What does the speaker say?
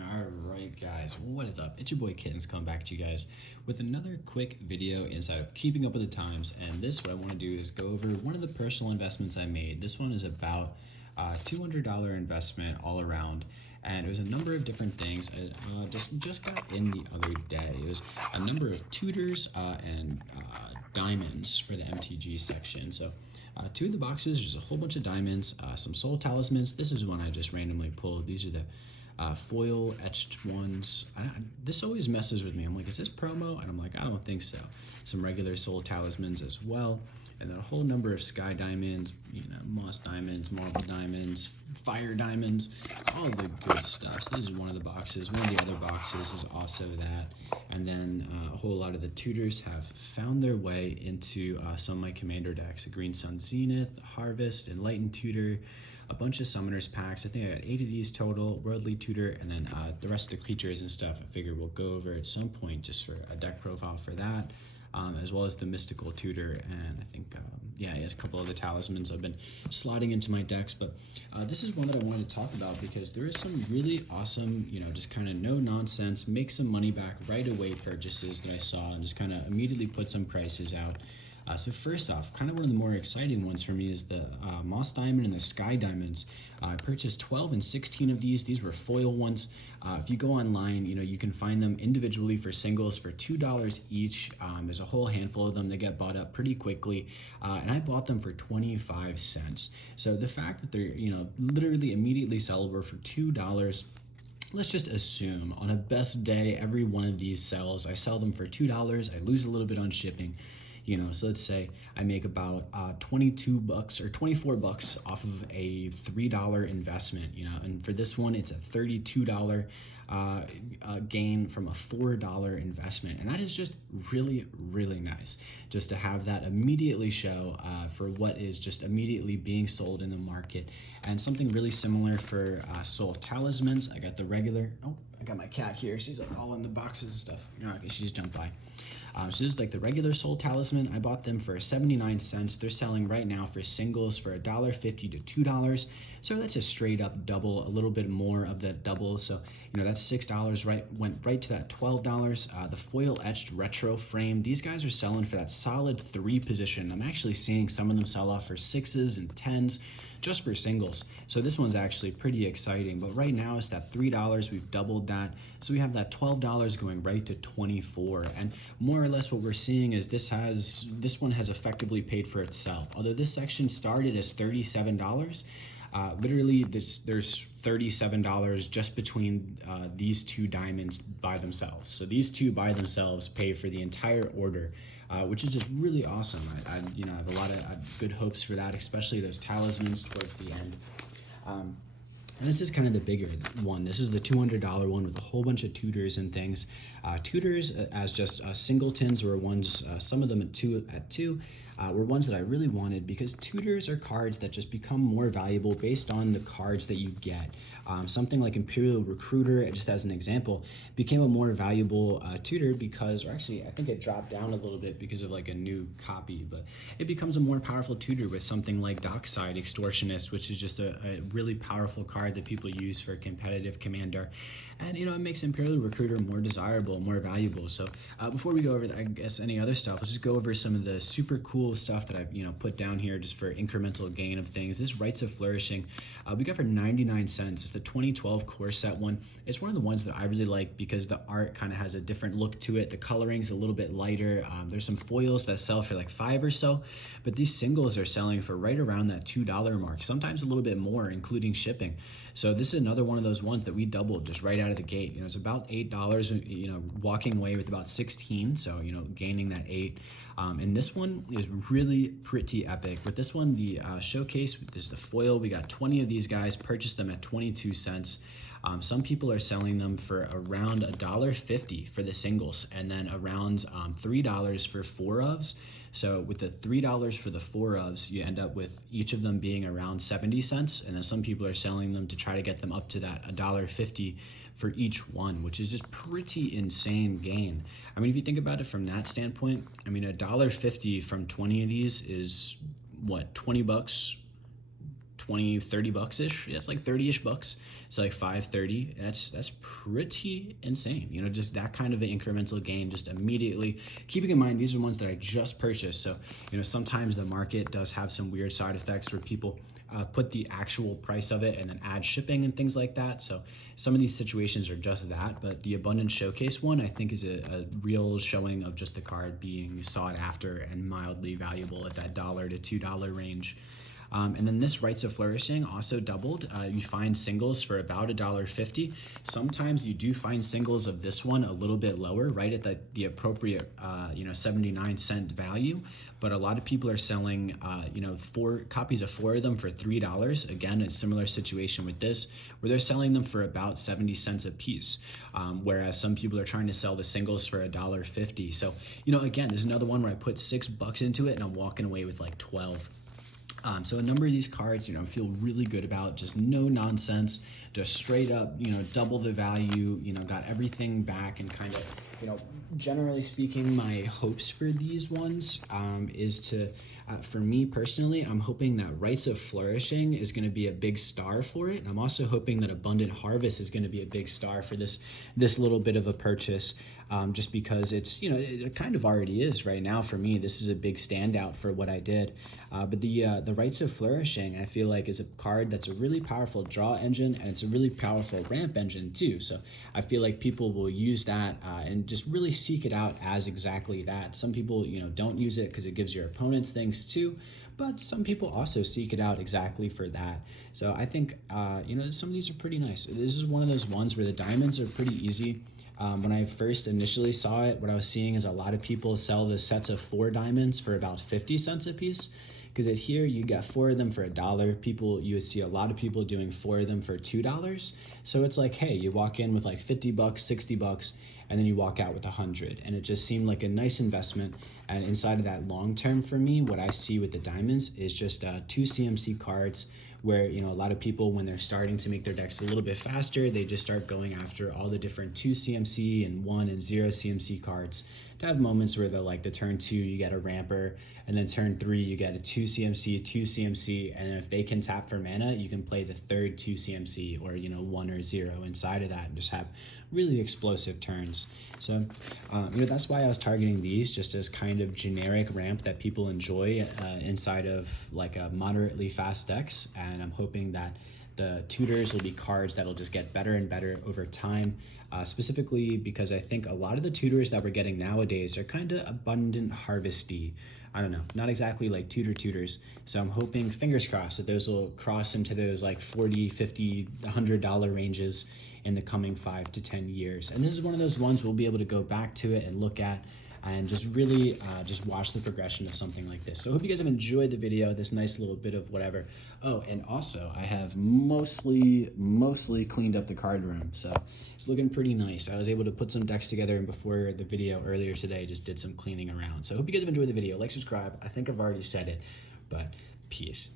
Alright guys, what is up? It's your boy Kittens coming back to you guys with another quick video inside of Keeping Up with the Times. And what I want to do is go over one of the personal investments I made. This one is about $200 investment all around, and it was a number of different things. I just got in the other day. It was a number of tutors and diamonds for the MTG section. So two of the boxes, there's a whole bunch of diamonds, some soul talismans. This is one I just randomly pulled. These are the foil etched ones. This always messes with me. I'm like, is this promo? And I'm like, I don't think so. Some regular soul talismans as well. And then a whole number of sky diamonds, moss diamonds, marble diamonds, fire diamonds, all the good stuff. So this is one of the boxes. One of the other boxes is also that. And then a whole lot of the tutors have found their way into some of my commander decks. A Green Sun Zenith, Harvest, Enlightened Tutor, a bunch of Summoners packs. I think I got 8 of these total, Worldly Tutor, and then the rest of the creatures and stuff I figure we'll go over at some point just for a deck profile for that. As well as the Mystical Tutor, and I think, a couple of the talismans I've been slotting into my decks. But this is one that I wanted to talk about because there is some really awesome, just kind of no nonsense, make some money back right away purchases that I saw and just kind of immediately put some prices out. So first off, kind of one of the more exciting ones for me is the Moss Diamond and the Sky Diamonds. I purchased 12 and 16 of these. These were foil ones. If you go online, you can find them individually for singles for $2 each. There's a whole handful of them. They get bought up pretty quickly, and I bought them for 25 cents. So the fact that they're, literally immediately sellable for $2, let's just assume on a best day, every one of these sells. I sell them for $2. I lose a little bit on shipping. So let's say I make about 22 bucks or 24 bucks off of a $3 investment, and for this one, it's a $32 gain from a $4 investment. And that is just really, really nice just to have that immediately show for what is just immediately being sold in the market. And something really similar for soul talismans. I got the regular, I got my cat here. She's like all in the boxes and stuff. Okay, she's jumped by. So this is like the regular soul talisman. I bought them for 79 cents. They're selling right now for singles for $1.50 to $2. So that's a straight up double, a little bit more of that double. So, that's $6, went right to that $12. The foil etched retro frame, these guys are selling for that solid 3 position. I'm actually seeing some of them sell off for 6s and 10s just for singles. So this one's actually pretty exciting, but right now it's that $3, we've doubled that. So we have that $12 going right to $24. And more or less what we're seeing is this one has effectively paid for itself. Although this section started as $37, literally there's $37 just between these two diamonds by themselves. So these two by themselves pay for the entire order, which is just really awesome. I have a lot of good hopes for that, especially those talismans towards the end. And this is kind of the bigger one. This is the $200 one with a whole bunch of tutors and things. Tutors as just singletons were ones, some of them at two, were ones that I really wanted because tutors are cards that just become more valuable based on the cards that you get. Something like Imperial Recruiter, just as an example, became a more valuable tutor because, or actually I think it dropped down a little bit because of like a new copy, but it becomes a more powerful tutor with something like Dockside Extortionist, which is just a really powerful card that people use for competitive commander. And it makes Imperial Recruiter more desirable, more valuable. So before we go over, I guess, any other stuff, let's just go over some of the super cool stuff that I've put down here just for incremental gain of things. This Rites of Flourishing, we got for 99 cents. It's the 2012 core set one. It's one of the ones that I really like because the art kind of has a different look to it. The coloring's a little bit lighter. There's some foils that sell for like $5 or so, but these singles are selling for right around that $2 mark, sometimes a little bit more, including shipping. So this is another one of those ones that we doubled just right out of the gate. It's about $8, walking away with about 16, so gaining that 8. And this one is really pretty epic. With this one, the showcase is the foil. We got 20 of these guys, purchased them at 22 cents. Some people are selling them for around $1.50 for the singles, and then around $3 for 4 ofs. So with the $3 for the 4 ofs, you end up with each of them being around 70 cents, and then some people are selling them to try to get them up to that $1.50 for each one, which is just pretty insane gain. I mean, if you think about it from that standpoint, I mean, $1.50 from 20 of these is what, 20 bucks, 20, 30 bucks ish. Yeah, it's like 30-ish bucks. It's like 530. That's pretty insane. You know, just that kind of an incremental gain just immediately. Keeping in mind, these are ones that I just purchased. So, you know, sometimes the market does have some weird side effects where people put the actual price of it and then add shipping and things like that. So some of these situations are just that, but the Abundance Showcase one I think is a real showing of just the card being sought after and mildly valuable at that $1 to $2 range. And then this Rites of Flourishing also doubled. You find singles for about $1.50. Sometimes you do find singles of this one a little bit lower, right at the appropriate 79-cent value. But a lot of people are selling 4 copies of 4 of them for $3. Again, a similar situation with this, where they're selling them for about 70 cents a piece, whereas some people are trying to sell the singles for $1.50. So, you know, again, this is another one where I put $6 into it and I'm walking away with like 12. So a number of these cards, you know, I feel really good about, just no nonsense, just straight up, you know, double the value, you know, got everything back, and kind of, you know, generally speaking, my hopes for these ones is to, for me personally, I'm hoping that Rites of Flourishing is going to be a big star for it. And I'm also hoping that Abundant Harvest is going to be a big star for this little bit of a purchase. Just because it's, you know, it kind of already is right now for me. This is a big standout for what I did. But the Rites of Flourishing, I feel like, is a card that's a really powerful draw engine, and it's a really powerful ramp engine too. So I feel like people will use that and just really seek it out as exactly that. Some people, you know, don't use it because it gives your opponents things too, but some people also seek it out exactly for that. So I think, you know, some of these are pretty nice. This is one of those ones where the diamonds are pretty easy. When I first initially saw it, what I was seeing is a lot of people sell the sets of 4 diamonds for about 50 cents a piece. Because at here, you got 4 of them for $1. You would see a lot of people doing 4 of them for $2. So it's like, hey, you walk in with like 50 bucks, 60 bucks, and then you walk out with 100. And it just seemed like a nice investment. And inside of that long term for me, what I see with the diamonds is just 2 CMC cards, where, you know, a lot of people, when they're starting to make their decks a little bit faster, they just start going after all the different 2 CMC and 1 and 0 CMC cards to have moments where they're like, the turn 2 you get a ramper, and then turn 3 you get a 2 CMC, 2 CMC, and if they can tap for mana, you can play the third 2 CMC, or, you know, 1 or 0 inside of that, and just have really explosive turns. So, you know, that's why I was targeting these just as kind of generic ramp that people enjoy inside of like a moderately fast decks. And I'm hoping that the tutors will be cards that'll just get better and better over time, specifically because I think a lot of the tutors that we're getting nowadays are kind of abundant harvesty. I don't know, not exactly like tutors. So I'm hoping, fingers crossed, that those will cross into those like $40, $50, $100 ranges in the coming 5 to 10 years. And this is one of those ones we'll be able to go back to it and look at and just really just watch the progression of something like this. So I hope you guys have enjoyed the video, this nice little bit of whatever. Oh, and also I have mostly cleaned up the card room, so it's looking pretty nice. I was able to put some decks together, and before the video earlier today, just did some cleaning around. So I hope you guys have enjoyed the video. Like, subscribe. I think I've already said it, but peace.